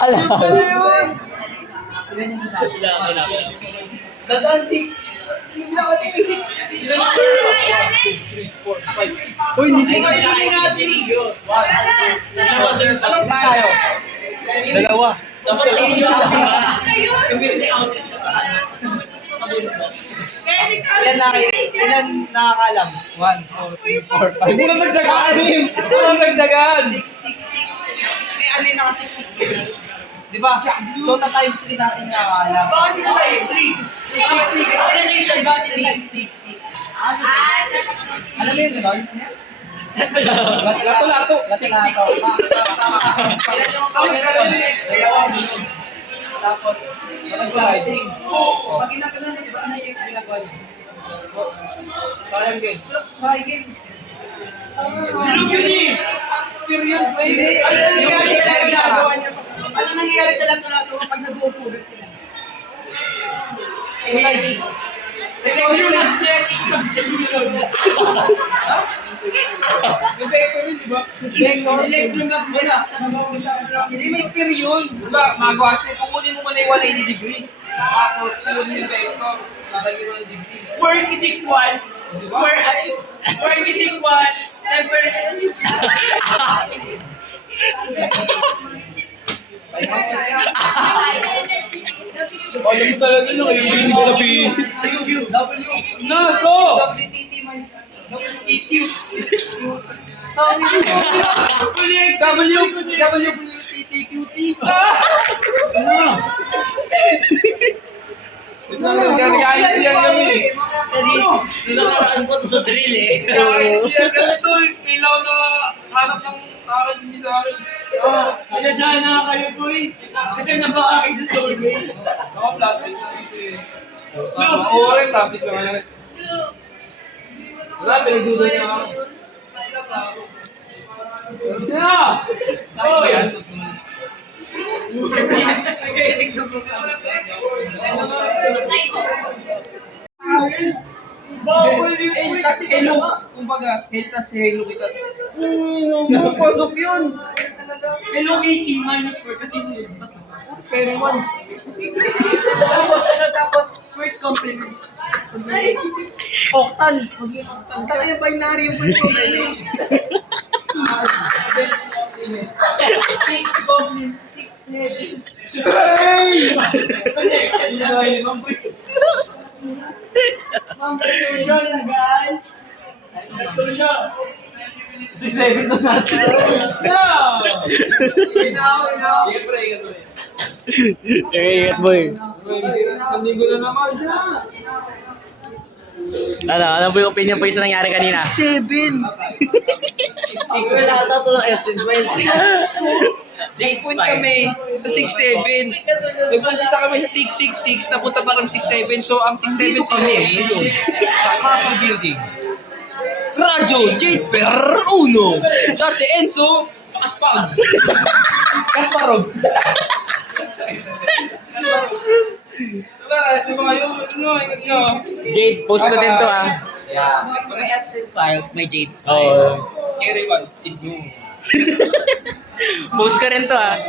Hala. Uy, hindi tayo. Dalawa. Dapat ayun yung outage siya sa ano. Ilan nakakalam? 1, 2, 3, 4, 5. Walang dagdagan! Walang dagdagan! May ano yung nakasiksik. Di ba? So, na times 3 natin nakakalam. Bakit hindi na times 3? 6. Explanation, bakit times 3? Alam mo yun, gano'n? Lato-lato! Lato-lato. Ilan yung kawin? Dalawang bilog. Tapos, pag-side. Pag ginagawa mo, di ba ano yung ginagawa niyo? Sayang din. Try game. Bilog yun eh! Spear yun, play. Ano nangyayari sa ginagawa niyo? Ano nangyayari sa lato-lato kapag nag-uupulit sila? Electromagnetic substitution. May vector yun, di ba? Electromagnetic substitution. Hindi, may spear yun. Diba, magawas na. Kukunin mo muna yung 180 degrees. Tapos, kunin yung vector. Babagin mo ng degrees. Work is equal. Work is equal. Alam mo talaga na kayo hindi sa physics. W. Na, so! WTT minus WTT. WTTQT. Nagkakayos yan kami. Nakaraan po sa drill eh. Ganito, kailangan na hanap ng akin hindi sa akin. Pinadaan na kayo boy. Kasi na ba kayo sa soulmate? Ako, plastic lang kasi. Oo, rin, plastic lang yan. Wala, pinagdudo niya ako. Kaya! Saan yan? Bawal yun. Eh, kasi Halo, kumbaga, Halo Halo kita. Pasok yun. Hello 80 minus 4 kasi yun. Basta. Pero man. Tapos first compliment. Octal. Saka yung binary yung first compliment. 6 compliment. 6, 7. Hey! Conclusion guys. Conclusion. 6-7 na natin. No! Inaw. Ingat boy. Isang linggo na naman. Ano po yung opinion po sa nangyari kanina? 7. Ikaw na ata ito ng essence ba yung Jade point kami sa 6-7. Nag-umpisa kami sa 6-6-6, napunta pa kami 6-7. So, ang 6-7 kami ngayon sa Kappa Building. Radyo, Jade per uno. Sa si Enzo, Kaspag. Kasparov. Di ba kayo? Ingat nyo. Jade, post ko din to ah. Yeah. Mga Excel files, may Jade's Oo. Carry one. Ignore. Post ko rin to ah.